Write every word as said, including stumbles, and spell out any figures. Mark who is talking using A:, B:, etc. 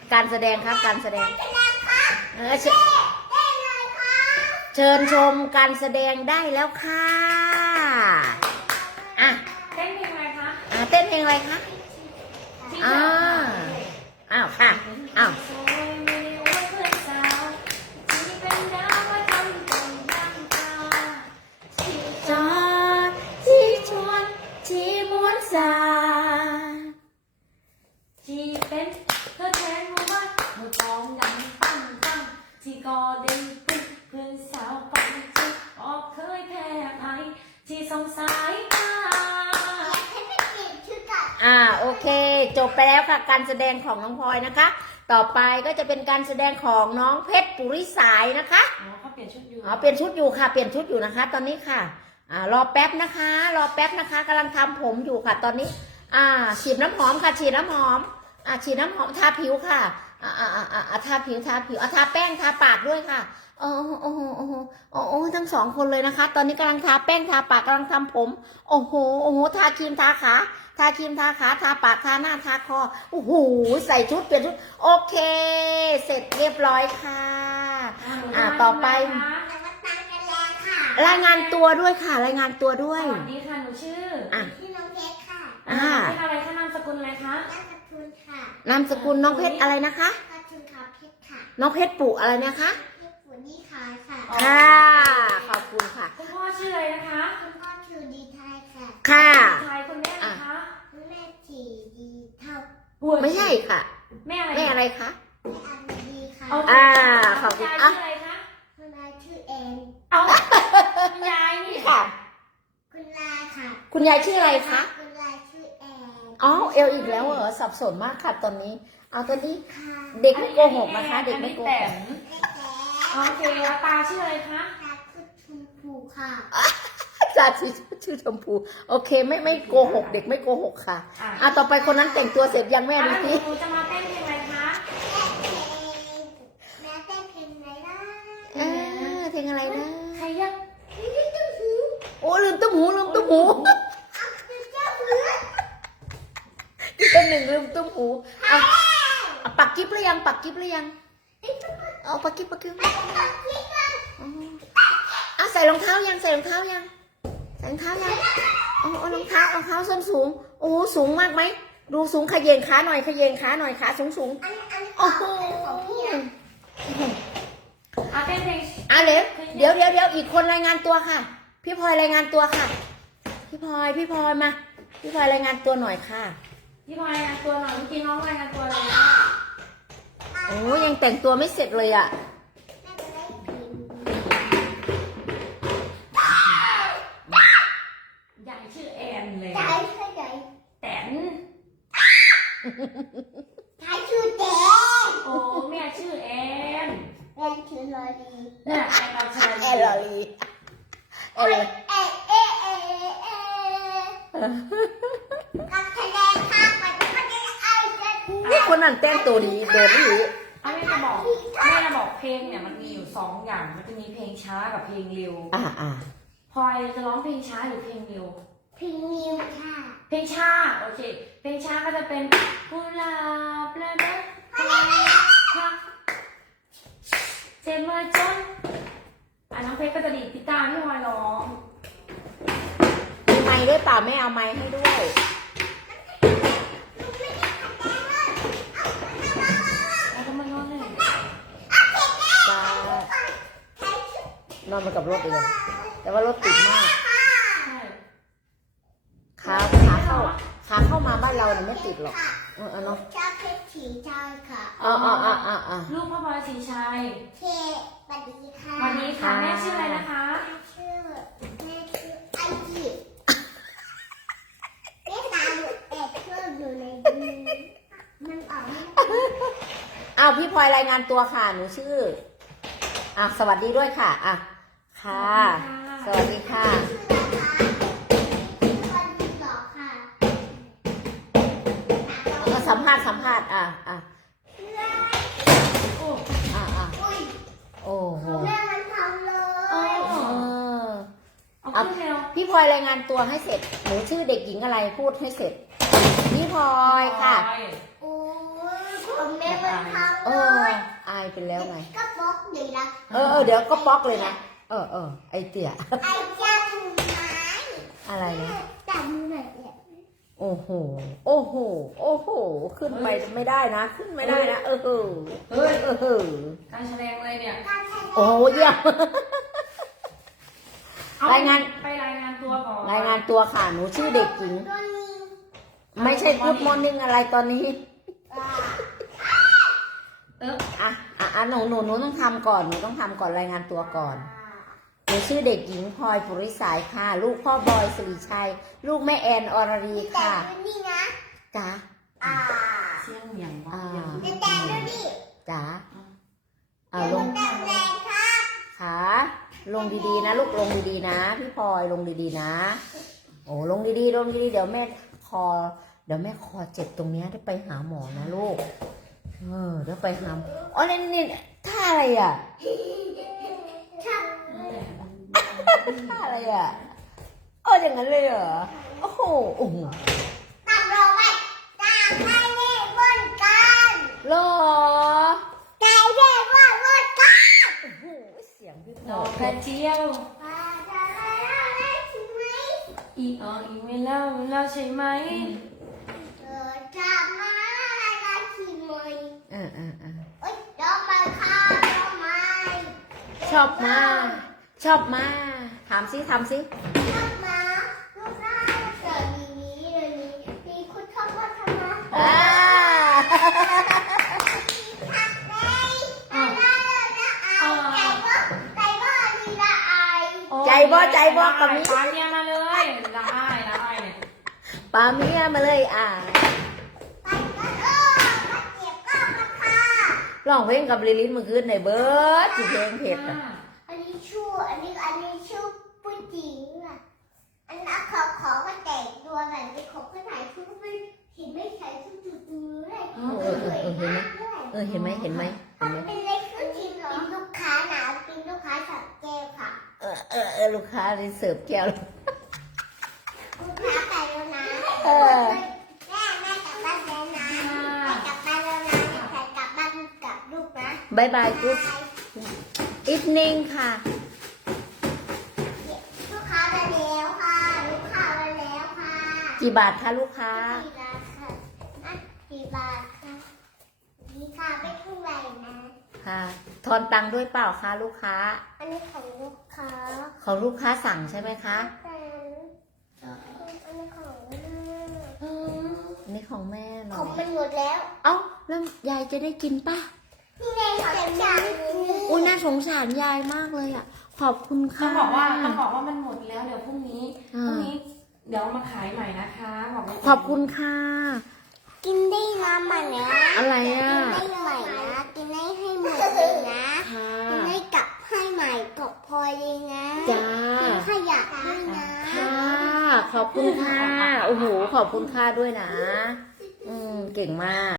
A: การแสดงครับการแสดงเออเชิญเชิญชมการแสดงได้แล้วค่ะอ่ะ
B: เต้นเพลงอะไรคะ
A: อ่ะเต้นเพลงอะไรคะอ่าอ้าวค่ะอ้าวจอดที่ชวนที่ม้วนสา
B: ที่เป็นเธอแทนมาว่าเมื่อกองดังปังปังที่กอเด่นปุ๊บเพื่อนสาวปังที่ออกเคยแพ้ภัยที่สงสายตา
A: อ่าโอเคจบไปแล้วค่ะการแสดงของน้องพลอยนะคะ ต่อไปก็จะเป็นการแสดงของน้องเพชรปุริสายนะคะ
B: อ๋อเขาเปลี่ยนชุดอยู่
A: อ๋อเปลี่ยนชุดอยู่ค่ะเปลี่ยนชุดอยู่นะคะ ตอนนี้ค่ะอ่ารอแป๊บนะคะ รอแป๊บนะคะกำลังทำผมอยู่ค่ะ ตอนนี้ อ่าฉีดน้ำหอมค่ะฉีดน้ำหอมอ่าฉีดน้ำหอมทาผิวค่ะอ่าอ่าอ่าอ่าทาผิวทาผิวอ่าทาแป้งทาปากด้วยค่ะโอ้โหโอ้โหโอ้โหโอ้โหทั้งสองคนเลยนะคะ ตอนนี้กำลังทาแป้งทาปากกำลังทำผม โอ้โหโอ้โหทาครีมทาขาทาครีมทาขาทาปากทาหน้าทาคอโอ้โหใส่ชุดเปลี่ยนชุดโอเค เสร็จเรียบร้อยค่ะอ่าต่อไป รายงานตัวด้วยค่ะ รายงานตัวด้วย
B: สวัสดีค่ะหนูชื่อ
A: อ่ะ
C: ชื่อน้องเพชรค่ะ
A: อ่า
B: ชื่ออะไรคะนามสกุลอะไรคะ
C: นามสกุลค่ะ
A: นามสกุลน้องเพชรอะไรนะคะ
C: ก็ชื่อค่ะเพชรค่ะ
A: น้องเพชรปุอะไรนะคะ
C: เพชรฝนนี่ค่ะค่ะ
A: ค่ะ ขอบคุณค่ะ
B: คุณพ่อชื่ออะไรนะคะ
C: คุณพ่อชื่อดีไทยค่ะ
A: ค่ะ
B: ชายคุณแม่นะคะ
C: คุณแม่จีดีเท่า
A: ไม่ใช่ค่ะ
B: แม่อะไร
A: แม่อะไรคะ
C: แม่อันดีค่ะ
B: เอา
A: อ่าขอบคุณ
B: ยาย
A: อ่ะ
B: ชื่ออะไรคะ
C: คุณนายชื่อแอน
B: เอาคุณยายนี่
A: ค่ะ
C: คุณนายค่ะ
A: คุณยายชื่ออะไรคะ
C: คุณนายชื่อแอน
A: อ๋อเอลอีกแล้วเหรอ สับสนมากค่ะตอนนี้ เอาตอนนี้
C: ค่ะ
A: เด็กไม่โกหกนะคะ เด็กไม่โก
B: แต๋
A: หก
B: ม
C: แม่แจ๊
B: โอเคแล้วตาชื่ออะไรคะ
C: ตาคือชมพูค่ะ
A: จ่าชื่อชื่อชมพู โอเค ไม่ไม่โกหก เด็กไม่โกหกค่ะ อ่ะต่อไปคนนั้นแต่งตัวเสร็จยังแม่ดู
B: อ่ะ
A: สิ
B: หนูจะมาเต้นเพลงอะไรคะ
C: แม่เต้นเพลงไหนล่ะ
A: เออเพลงอะไรนะ
B: ใครยัก
A: โอ้ลืมตุ้มหูลืมตุ้มหู
C: เอาคือเจ้าเหือ
A: อีกคนหนึ่งลืมตุ้มหูเอาเอาปักกิ๊บหรือยังปักกิ๊บหรือยังเอาปักกิ๊บปักกิ๊บอ๋ออ่ะใส่รองเท้ายังใส่รองเท้ายังใส่รองเท้ายังอ๋อเอารองเท้ารองเท้าส้นสูงโอ้สูงมากไหมดูสูงขยเยงขาหน่อยขยเยงขาหน่อยขาสูงสูง
C: อันอัน
A: โอ้โห
C: ของพี่นะ
B: อ่ะเต้นเพลง
A: อ่ะเดี๋ยวเดี๋ยวเดี๋ยวเดี๋ยวอีกคนรายงานตัวค่ะ พี่พลอยรายงานตัวค่ะ พี่พลอยพี่พลอยมาพี่พลอยรายงานตัวหน่อยค่ะ
B: พี่พลอยรายงานตัวหน่อยเมื่อกี้น้องรายงานตัวเลย
A: โอ้ยังแต่งตัวไม่เสร็จเลยอ่ะ
C: แม่จะได้กิน
B: ยายชื่อแอนเลย
C: ใจช่วยใจ
B: แตน
C: ใจชื่อแดง
B: โอ้แม่ชื่อแอน
C: แดงชื่อลอรี
B: เนี่ยแอนเอาชาย
A: แอลลอรีแอลลอรี
C: เอ๊ะเอ๊ะเอ๊ะเอ๊ะกับแสดงข้างมันก็จะเอาจะ
A: นี่คนนั้นแต่งตัวดีโดดไม่รู้
B: เอาแม่จะบอกแม่จะบอกเพลงเนี่ยมันมีอยู่สองอย่างมันจะมีเพลงช้ากับเพลงเร็ว
A: อ่าอ่า
B: พลอยจะร้องเพลงช้าหรือเพลงเร็ว
C: พิงนิวค่ะ
B: เพลงช้าโอเค เพลงช้าก็จะเป็นกุหลาบและดอกค่ะเจ็บมาจนอ่ะน้องเพชรก็จะดีดกีตาร์ที่พลอยร้อง
A: มีไม้ด้วยเปล่าแม่เอาไม้ให้ด้วย
B: แล้วก็มานอนเลย
A: จ้านอนมากับรถเลยแต่ว่ารถติดมาก
B: ใช่
A: ขาขาเข้าขาเข้ามาบ้านเราเนี่ยไม่ติดหรอกเออเออเนาะ
C: ชอบเพชรสีชายค่ะ
A: อ๋ออ๋ออ๋ออ๋ออ๋อ
B: ลูกพ่อพลอยสีชัย
C: เคสวัสดีค่ะ
B: วันนี้ค่ะแม่ชื่ออะไรนะคะ
C: แม่ชื่อแม่ชื่อไอจีแม่ตาหนูแอบเชื่ออยู่ในมือมันออกไม่ได้
A: อ้าวพี่พลอยรายงานตัวค่ะหนูชื่ออ่ะสวัสดีด้วยค่ะอ่ะค่ะ สวัสดีค่ะ
C: ชื่อนะคะชื่อคนที่สองค่ะ
A: เออสัมภาษณ์สัมภาษณ์อ่ะอ่ะ
B: โอ้
A: อ่ะอ่ะ
C: อุ้ย
A: โอ้โห
C: แม่มันทำเลย
A: เออ
B: เอาขึ้นเร็ว
A: พี่พลอยรายงานตัวให้เสร็จ หนูชื่อเด็กหญิงอะไรพูดให้เสร็จ พี่พลอยค่ะ
C: โอ้ยผมแม่มันทำ
A: เอ
C: เล
A: อย อายไปแล้วไง
C: ก็บล็อกดีละ
A: เออเออเดี๋ยวก็ป๊อกเลยนะ เออเออไอเตี่ย
C: ไอ้เจ้าถือไม้
A: อะไรนะ
C: จับมือหน่อยเนี่ย
A: โอ้โห โอ้โห โอ้โห ขึ้นไปไม่ได้นะ ขึ้นไม่ได้นะ เออเออ
B: เฮ้ย
A: เออเออ
B: การแสดงเลยเนี่ย
C: การแสดง
A: โอ้โหเยี่ยม
B: เอ
A: รายงาน
B: ไปรายงานตัวก่อน
A: รายงานตัวค่ะ หนูชื่อเด็กหญิง
C: ตัวนี้
A: ไม่ใช่พูดมอร์นิ่งอะไรตอนนี้
C: อ่า
B: เออ
A: อ่ะอ่ะอ่ะหนูหนูหนูต้องทำก่อน หนูต้องทำก่อนรายงานตัวก่อน หนูชื่อเด็กหญิงพลอยปุริสายค่ะ ลูกพ่อบอยสิริชัย ลูกแม่แอนอรรี
C: มีแต่
A: ค่ะ
C: ดูนี่นะ
A: จ๋า
C: อ่า
B: เสียงอย่างวะ
A: อ่า
B: อย่าง
C: แต่แต่ดูนี่
A: จ๋า
C: แต่
A: อ่าล
C: ดู
A: ง
C: แต่แรงครับ
A: ขาลงดีๆนะ ลูกลงดีๆนะ พี่พลอยลงดีๆนะ โอ้ลงดีๆลงดีๆเดี๋ยวแม่คอ เดี๋ยวแม่คอเจ็บตรงเนี้ยได้ไปหาหมอนะลูก เออเดี๋ยวไปหาหมออ๋อนี่นี่ท่าอะไรอ่ะ
C: ครับ
A: ท่าอะไรอ่ะเอออย่างนั้นเลยเหรอ โอ้โหโอ้โห
C: ตัดเราไว้ตามให้เน่บนกัน
A: หรอ
C: ใจเด็กว่าบนกัน
A: โอ้โหเสียงพี่พ
B: ด
A: ล
B: อ
A: อก ย
B: กระเจียว
C: อ่าจะได้ได้ใช่ไหม
B: อีกอ๋ออีกไม่เล่าเล่าใช่ไหม
C: เออจะมาได้ใช่ไหม
A: เออเออเออ
C: เอ้ยดอกไม้ค่ะดอกไม้
A: ชอบมากชอบมากถามซิทำซิ
C: ชอบมาลูกค้าเกิดมีนี้เลยนี้มีคุณชอบว่าทำไม
A: อ่า
C: ทักได้อะไรนะไอ้ใจบ่ใจบ่ดีละไอ
A: ใจบ่ใจบ่กับมี
B: ปาเนี่ยมาเลยละอายละอายเนี่ย
A: ปาเมียมาเลยอ่า
C: ไปกันเออมาเก็บก็มาค่ะ
A: ร้องเพลงกับลิลินเมื่อคืนในเบิร์ดที่เพลงเผ็ดอ่ะ
C: อันนี้ชื่ออันนี้อันนี้ชื่อผู้หญิงอ่ะอันนั้นขอขอก็แต่งตัวแบบไปขอก็ถ่ายชุดไม่เห็นไม่ใส่ชุดจุดๆเลย
A: เออเออเออเห็นไหมเออเห็นไหมเห็นไหมเห็นไหม
C: เป็นเล็กผู้หญิงเหรอเป็นลูกค้าหนาเป็นลูกค้าสับแก้วค่ะ
A: เออเออเออลูกค้าเลยเสิร์ฟแก้ว
C: ลูกค้าไปแล้วนะ
A: เออ
C: แม่แม่กลับบ้านแล้วนะแม่กลับบ้านแล้วนะแม่กลับบ้านกับลูกนะ
A: บายบายกู๊ดอีฟนิ่งค่ะ
C: ลูกค้ามาแล้วค่ะ ลูกค้ามาแล้วค่ะ
A: กี่บาทคะลูกค้า
C: กี่บาทค่ะอ่ะกี่บาทค่ะนี่ค่ะไม่เท่าไหร่นะ
A: ค่ะทอนตังค์ด้วยเปล่าคะลูกค้า
C: อันนี้ของลูกค้า
A: ของลูกค้าสั่งใช่ไหมคะ
C: แต่อันนี้ของแม่
A: อันนี้ของแม่เหร
C: ข
A: อ
C: องมันหมดแล้ว
A: เอ้าแล้วยายจะได้กินป่ะ
C: นี่ไงของฉัน
A: อุ้ยน่าสงสารยายมากเลยอ่ะ ขอบคุณ
B: ต้อ
A: ค่ะ
B: งบอกว่าต้องบอกว่ามันหมดแล้วเดี๋ยวพรุ่งนี้พ
A: อ่า
B: รุ่งนี้เดี๋ยวเอามาขายใหม่นะคะบอกไว้ก่น
A: ขอบคุณค่ะ
C: กินได้นะมันนะ
A: อะไรอ่ะ
C: กินได้ใหม่นะ กินได้ให้หมดเลยนะ
A: ค่ะ
C: กินได้กลับให้ใหม่กับพลอยเลยนะ
A: จ้า
C: กินขยะด้วยนะ
A: ค่ะ ขอบคุณค่ะ โอ้โห ขอบคุณค่ะด้วยนะ อืม เก่งมาก